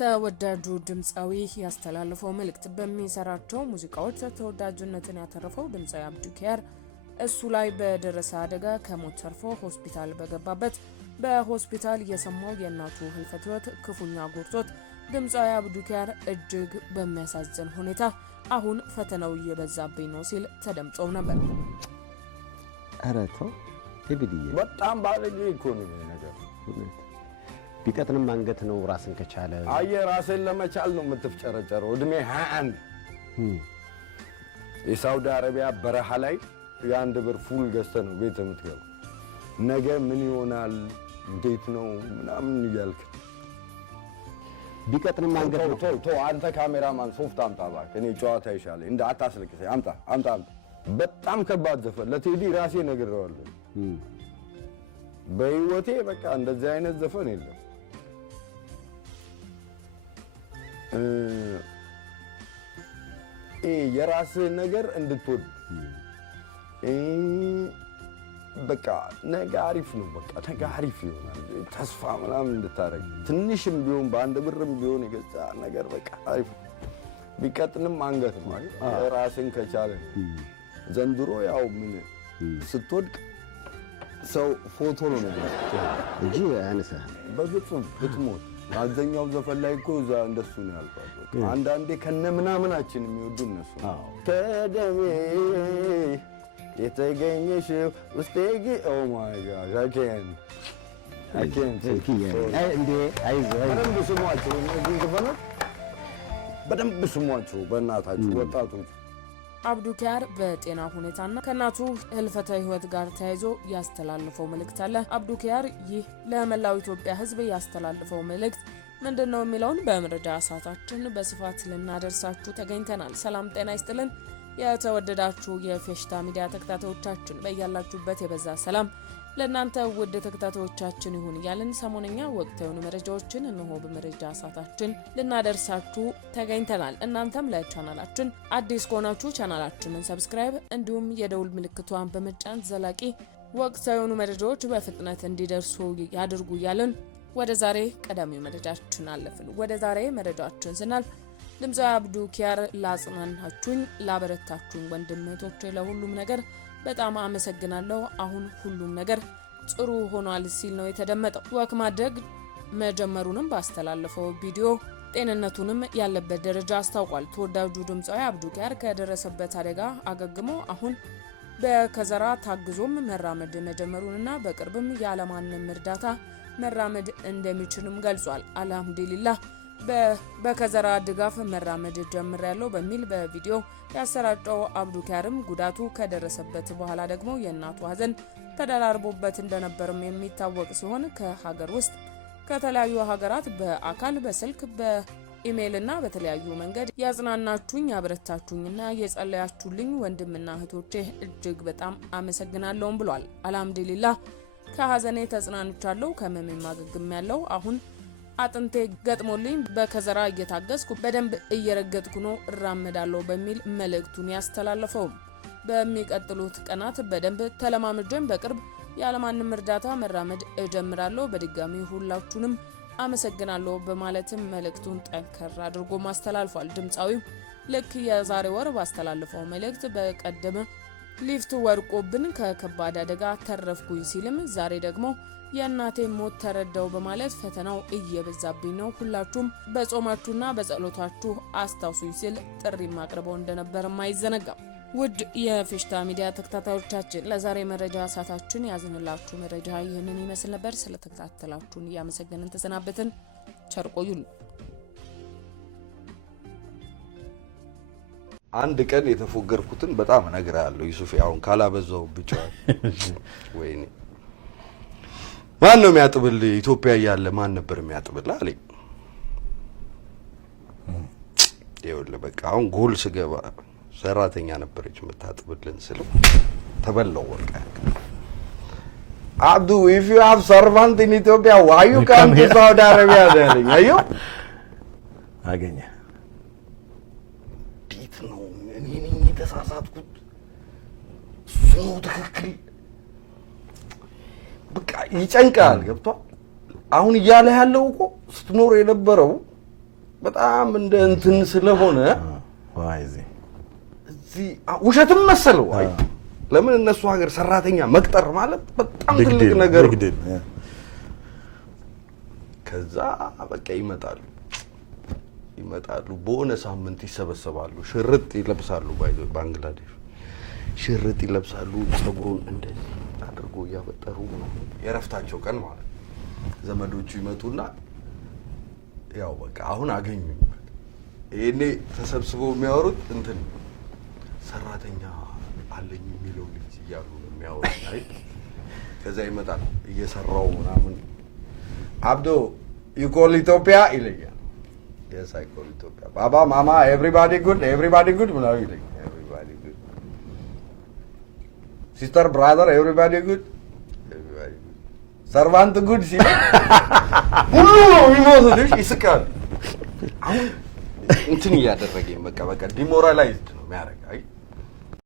ተወዳጁ ድምጻዊ ያስተላልፈው መልእክት በሚሰራቸው ሙዚቃዎች ተወዳጅነትን ያተረፈው ድምጻዊ አብዱኪያር እሱ ላይ በደረሰ አደጋ ከሞት ተርፎ ሆስፒታል በገባበት በሆስፒታል የሰማው የእናቱ ህልፈት ህይወት ክፉኛ ጎርቶት ድምጻዊ አብዱኪያር እጅግ በሚያሳዝን ሁኔታ አሁን ፈተናው እየበዛብኝ ነው ሲል ተደምጾ ነበር። አራቶ እብድዬ በጣም ባለጌ እኮ ነው ነገር ቢቀጥንም አንገት ነው ራስን ከቻለ አየ ራስን ለመቻል ነው የምትፍጨረጨረው እድሜ 21 የሳውዲ አረቢያ በረሃ ላይ የአንድ ብር ፉል ገዝተ ነው ቤት የምትገባው ነገ ምን ይሆናል እንዴት ነው ምናምን ይያልክ ቢቀጥንም አንገት ነው ቶ አንተ ካሜራማን ሶፍት አምጣ ባክ እኔ ጨዋታ ይሻለ እንደ አታስልክሰ አምጣ በጣም ከባድ ዘፈን ለቴዲ ራሴ ነግሬዋለሁ በህይወቴ በቃ እንደዚህ አይነት ዘፈን የለም የራስ ነገር እንድትወድ በቃ ነገ አሪፍ ነው በቃ ነገ አሪፍ ይሆናል ተስፋ ምናምን እንድታረግ ትንሽም ቢሆን በአንድ ብርም ቢሆን የገዛ ነገር በቃ አሪፍ ቢቀጥንም አንገት ማለት ራስን ከቻለ ዘንድሮ ያው ምን ስትወድቅ ሰው ፎቶ ነው እንጂ አነሳ በግጹም ብትሞት አዘኛው ዘፈን ላይ እኮ እዛ እንደሱ ነው ያልኳት አንዳንዴ ከነምናምናችን የሚወዱ እነሱ ከደሜ የተገኘሽ ውስጤጊ ኦ ማይ ጋድ I can't እንዴ አይዞህ በደንብ ስሟቸው እነዚህ ዘፈኖች በደንብ ስሟቸው በእናታችሁ ወጣቶች አብዱኪያር በጤና ሁኔታና ከናቱ ህልፈተ ህይወት ጋር ተያይዞ ያስተላልፈው መልእክት አለ። አብዱኪያር ይህ ለመላው ኢትዮጵያ ህዝብ ያስተላልፈው መልእክት ምንድነው የሚለውን በመረጃ ሰዓታችን በስፋት ልናደርሳችሁ ተገኝተናል። ሰላም ጤና ይስጥልን። የተወደዳችሁ የፌሽታ ሚዲያ ተከታታዮቻችን በእያላችሁበት የበዛ ሰላም ለእናንተ ውድ ተከታታዮቻችን ይሁን እያልን ሰሞነኛ ወቅታዊ መረጃዎችን እንሆ በመረጃ ሰዓታችን ልናደርሳችሁ ተገኝተናል። እናንተም ለቻናላችን አዲስ ከሆናችሁ ቻናላችንን ሰብስክራይብ እንዲሁም የደውል ምልክቷን በመጫን ዘላቂ ወቅታዊ መረጃዎች በፍጥነት እንዲደርሱ ያድርጉ እያልን ወደ ዛሬ ቀዳሚው መረጃችን አለፍን። ወደ ዛሬ መረጃችን ስናልፍ ድምጻዊ አብዱኪያር ላጽናናችሁኝ ላበረታችሁኝ ወንድሞቼ ለሁሉም ነገር በጣም አመሰግናለሁ አሁን ሁሉም ነገር ጥሩ ሆኗል ሲል ነው የተደመጠው። ወክ ማድረግ መጀመሩንም ባስተላለፈው ቪዲዮ ጤንነቱንም ያለበት ደረጃ አስታውቋል። ተወዳጁ ድምጻዊ አብዱኪያር ከደረሰበት አደጋ አገግሞ አሁን በከዘራ ታግዞም መራመድ መጀመሩንና በቅርብም ያለማንም እርዳታ መራመድ እንደሚችልም ገልጿል። አልሐምዱሊላህ በከዘራ ድጋፍ መራመድ ጀምሬያለሁ በሚል በቪዲዮ ያሰራጨው አብዱኪያርም ጉዳቱ ከደረሰበት በኋላ ደግሞ የእናቱ ሀዘን ተደራርቦበት እንደነበርም የሚታወቅ ሲሆን ከሀገር ውስጥ ከተለያዩ ሀገራት በአካል በስልክ በኢሜይልና በተለያዩ መንገድ ያጽናናችሁኝ ያበረታችሁኝና የጸለያችሁልኝ ወንድምና እህቶቼ እጅግ በጣም አመሰግናለሁም ብሏል። አልሐምዱሊላህ ከሀዘኔ ተጽናንቻለሁ ከመሜ ማገግም ያለው አሁን አጥንቴ ገጥሞልኝ በከዘራ እየታገዝኩ በደንብ እየረገጥኩ ነው እራመዳለሁ በሚል መልእክቱን ያስተላልፈው በሚቀጥሉት ቀናት በደንብ ተለማምጀን በቅርብ ያለማንም እርዳታ መራመድ እጀምራለሁ በድጋሚ ሁላችሁንም አመሰግናለሁ በማለትም መልእክቱን ጠንከር አድርጎ ማስተላልፏል። ድምጻዊው ልክ የዛሬ ወር ባስተላልፈው መልእክት በቀደመ ሊፍት ወርቆብን ከከባድ አደጋ ተረፍኩኝ ሲልም ዛሬ ደግሞ የእናቴ ሞት ተረዳው በማለት ፈተናው እየበዛብኝ ነው ሁላችሁም በጾማችሁና በጸሎታችሁ አስታውሱኝ ሲል ጥሪ ማቅረበው እንደነበር ማይዘነጋም። ውድ የፌሽታ ሚዲያ ተከታታዮቻችን ለዛሬ መረጃ ሰዓታችን ያዝንላችሁ መረጃ ይህንን ይመስል ነበር። ስለተከታተላችሁን ያመሰግንን ተሰናበትን። ቸር ቆዩን። አንድ ቀን የተፎገርኩትን በጣም እነግርሃለሁ ዩሱፍ ያውን ካላበዛው ብቻ ወይኔ ማን ነው የሚያጥብልህ ኢትዮጵያ ያለ ማን ነበር የሚያጥብልህ አለኝ ይኸውልህ በቃ አሁን ጎል ስገባ ሰራተኛ ነበረች የምታጥብልን ስለው ተበላው ወርቃ አብዱ if you have servant in Ethiopia why you come to Saudi Arabia አለኝ አዩ አገኘ ዲት ነው እኔ ነኝ የተሳሳትኩት ነው ትክክል በቃ ይጨንቃል ገብቷል አሁን እያለ ያለው እኮ ስትኖር የነበረው በጣም እንደ እንትን ስለሆነ ዋይ እዚህ ውሸትም መሰለው። አይ ለምን እነሱ ሀገር ሰራተኛ መቅጠር ማለት በጣም ትልቅ ነገር። ከዛ በቃ ይመጣሉ በሆነ ሳምንት ይሰበሰባሉ። ሽርጥ ይለብሳሉ። ባንግላዴሽ ሽርጥ ይለብሳሉ። ፀጉሩን እንደዚህ አድርጎ እያበጠሩ የረፍታቸው ቀን ማለት ዘመዶቹ ይመጡና ያው በቃ አሁን አገኙኝ። ይሄኔ ተሰብስበው የሚያወሩት እንትን ሰራተኛ አለኝ የሚለው ልጅ እያሉ ነው የሚያወሩት። አይ ከዛ ይመጣል እየሰራው ምናምን አብዶ you call Ethiopia ይለኛል። yes I call Ethiopia baba mama everybody good ምናምን ይለኛል። everybody good sister brother everybody good servant good ሲል ሁሉ ነው የሚሞቱልሽ። ይስቃል። አሁን እንትን እያደረገኝ በቃ ዲሞራላይዝድ ነው የሚያደርግ። አይ